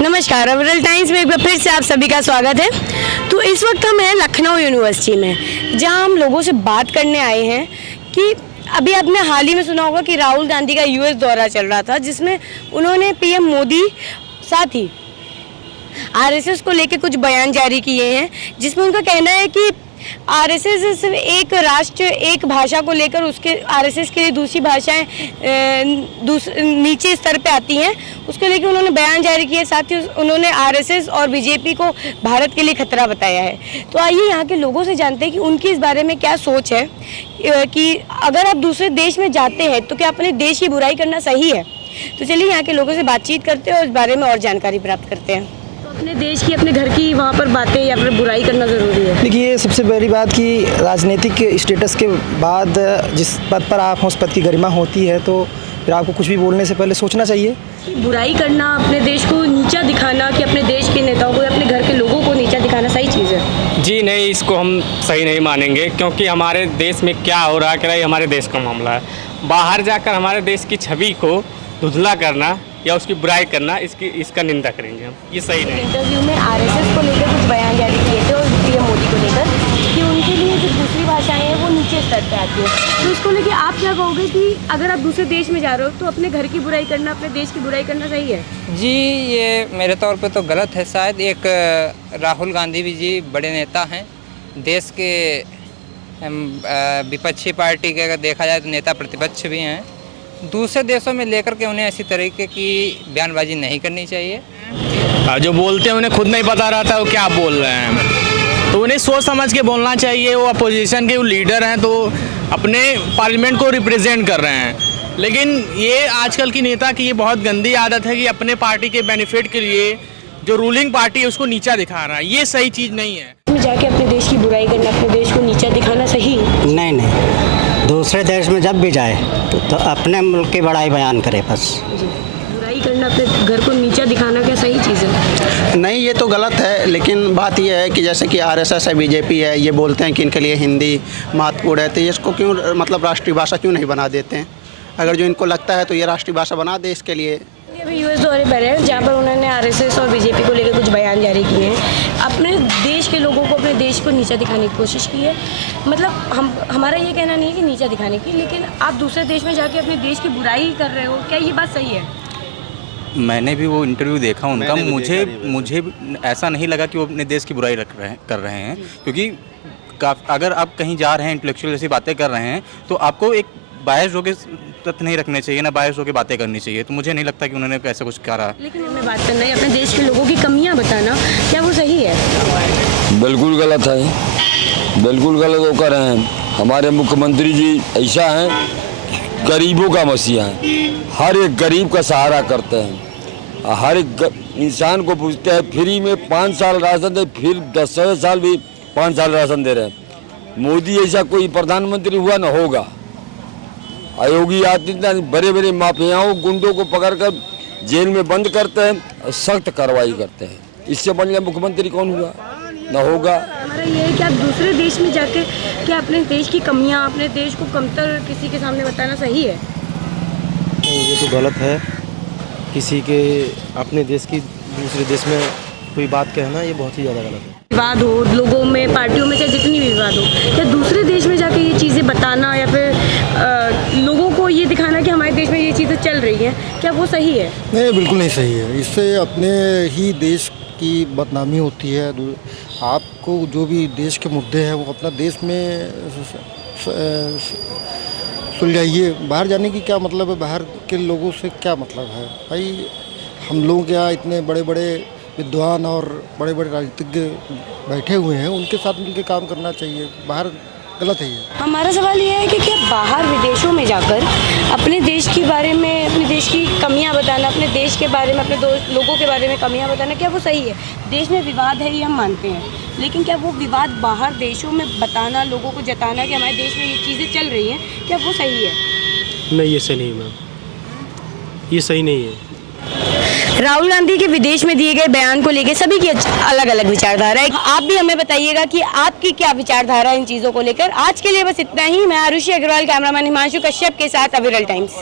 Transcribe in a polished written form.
नमस्कार, अविरल टाइम्स में एक बार फिर से आप सभी का स्वागत है। तो इस वक्त हम हैं लखनऊ यूनिवर्सिटी में, जहां हम लोगों से बात करने आए हैं कि अभी आपने हाल ही में सुना होगा कि राहुल गांधी का यूएस दौरा चल रहा था, जिसमें उन्होंने पीएम मोदी साथ ही आरएसएस को लेकर कुछ बयान जारी किए हैं, जिसमें उनका कहना है कि आरएसएस सिर्फ एक राष्ट्र एक भाषा को लेकर उसके आरएसएस के लिए दूसरी भाषाएं नीचे स्तर पे आती हैं, उसको लेकर उन्होंने बयान जारी किए। साथ ही उन्होंने आरएसएस और बीजेपी को भारत के लिए खतरा बताया है। तो आइए यहाँ के लोगों से जानते हैं कि उनकी इस बारे में क्या सोच है कि अगर आप दूसरे देश में जाते हैं तो क्या अपने देश की बुराई करना सही है। तो चलिए यहाँ के लोगों से बातचीत करते हैं और इस बारे में और जानकारी प्राप्त करते हैं। अपने देश की अपने घर की वहाँ पर बातें या फिर बुराई करना ज़रूरी है। देखिए, सबसे बड़ी बात कि राजनीतिक स्टेटस के बाद जिस पद पर आप उस पद की गरिमा होती है, तो फिर आपको कुछ भी बोलने से पहले सोचना चाहिए। बुराई करना, अपने देश को नीचा दिखाना, कि अपने देश के नेताओं को या अपने घर के लोगों को नीचा दिखाना सही चीज़ है? जी नहीं, इसको हम सही नहीं मानेंगे, क्योंकि हमारे देश में क्या हो रहा है कि हमारे देश का मामला है। बाहर जाकर हमारे देश की छवि को धुंधला करना या उसकी बुराई करना, इसका निंदा करेंगे हम, ये सही नहीं। इंटरव्यू में आरएसएस को लेकर कुछ बयान जारी किए थे और पीएम मोदी को लेकर कि उनके लिए जो दूसरी भाषाएं हैं वो नीचे स्तर पे आती है। तो इसको लेकर आप क्या कहोगे कि अगर आप दूसरे देश में जा रहे हो तो अपने घर की बुराई करना, अपने देश की बुराई करना सही है? जी, ये मेरे तौर पे तो गलत है। शायद एक राहुल गांधी भी जी बड़े नेता हैं, देश के विपक्षी पार्टी के अगर देखा जाए तो नेता प्रतिपक्ष भी हैं। दूसरे देशों में लेकर के उन्हें ऐसी तरीके की बयानबाजी नहीं करनी चाहिए। जो बोलते हैं उन्हें खुद नहीं पता रहता वो क्या बोल रहे हैं, तो उन्हें सोच समझ के बोलना चाहिए। वो अपोजिशन के लीडर हैं तो अपने पार्लियामेंट को रिप्रेजेंट कर रहे हैं, लेकिन ये आजकल की नेता की ये बहुत गंदी आदत है कि अपने पार्टी के बेनिफिट के लिए जो रूलिंग पार्टी है उसको नीचा दिखा रहा है। ये सही चीज़ नहीं है। जाके अपने देश की बुराई करना, अपने देश को नीचा दिखाना सही नहीं, दूसरे देश में जब भी जाए तो अपने मुल्क की बड़ाई बयान करे बस। बुराई करना, अपने घर को नीचा दिखाना क्या सही चीज़ है? नहीं, ये तो गलत है। लेकिन बात यह है कि जैसे कि आरएसएस है, बीजेपी है, ये बोलते हैं कि इनके लिए हिंदी महत्वपूर्ण है, तो इसको क्यों मतलब राष्ट्रीय भाषा क्यों नहीं बना देते हैं? अगर जो इनको लगता है तो ये राष्ट्रीय भाषा बना दे इसके लिए। अभी यूएस दौरे पर है, जहाँ पर उन्होंने आरएसएस और बीजेपी को लेकर कुछ बयान जारी किए हैं। अपने देश के लोगों को, अपने देश को नीचा दिखाने की कोशिश की है। मतलब हमारा ये कहना नहीं है कि नीचा दिखाने की, लेकिन आप दूसरे देश में जाके अपने देश की बुराई कर रहे हो, क्या ये बात सही है? मैंने भी वो इंटरव्यू देखा उनका, मुझे ऐसा नहीं लगा कि वो अपने देश की बुराई कर रहे हैं, क्योंकि अगर आप कहीं जा रहे हैं, इंटेलेक्चुअल जैसी बातें कर रहे हैं, तो आपको एक बायस होकर तथ्य नहीं रखने चाहिए, ना बायस होकर बातें करनी चाहिए। तो मुझे नहीं लगता कि उन्होंने ऐसा कुछ करा। लेकिन हमें बात करना है अपने देश के लोगों की कमियां बताना, क्या वो सही है? बिल्कुल गलत है, बिल्कुल गलत वो कर रहे हैं। हमारे मुख्यमंत्री जी ऐसा हैं, गरीबों का मसीहा है, हर एक गरीब का सहारा करते हैं, हर एक इंसान को पूछते हैं। फ्री में 5 साल राशन दे, फिर 10 साल भी 5 साल राशन दे रहे हैं। मोदी ऐसा कोई प्रधानमंत्री हुआ न होगा। योगी आदित्यनाथ बड़े बड़े माफियाओं गुंडों को पकड़कर जेल में बंद करते हैं, सख्त कार्रवाई करते हैं। इससे बढ़िया मुख्यमंत्री कौन हुआ? न होगा। हमारा ये है कि आप दूसरे देश में जाके क्या अपने देश की कमियां, अपने देश को कमतर किसी के सामने बताना सही है? नहीं, ये तो गलत है। किसी के अपने देश की दूसरे देश में कोई बात कहना, ये बहुत ही ज़्यादा गलत है। विवाद हो लोगों में, पार्टियों में, चाहे जितनी भी विवाद हो, क्या दूसरे देश में जाके ये चीज़ें बताना या फिर लोगों को ये दिखाना कि हमारे देश में ये चीज़ें चल रही हैं, क्या वो सही है? नहीं, बिल्कुल नहीं सही है। इससे अपने ही देश की बदनामी होती है। आपको जो भी देश के मुद्दे हैं वो अपना देश में सुलझाइए। बाहर जाने की क्या मतलब है? बाहर के लोगों से क्या मतलब है भाई? हम लोग के यहाँ इतने बड़े बड़े विद्वान और बड़े बड़े राजनीतिज्ञ बैठे हुए हैं, उनके साथ मिलकर काम करना चाहिए। बाहर गलत है ये। हमारा सवाल ये है कि क्या बाहर विदेशों में जाकर अपने देश के बारे में, अपने देश की कमियां बताना, अपने देश के बारे में, अपने लोगों के बारे में कमियां बताना, क्या वो सही है? देश में विवाद है ये हम मानते हैं, लेकिन क्या वो विवाद बाहर देशों में बताना, लोगों को जताना कि हमारे देश में ये चीज़ें चल रही हैं, क्या वो सही है? नहीं, ये सही नहीं मैम, ये सही नहीं है। राहुल गांधी के विदेश में दिए गए बयान को लेकर सभी की अलग अलग विचारधारा है। आप भी हमें बताइएगा कि आपकी क्या विचारधारा है इन चीज़ों को लेकर। आज के लिए बस इतना ही। मैं आरुषि अग्रवाल, कैमरामैन हिमांशु कश्यप के साथ अविरल टाइम्स।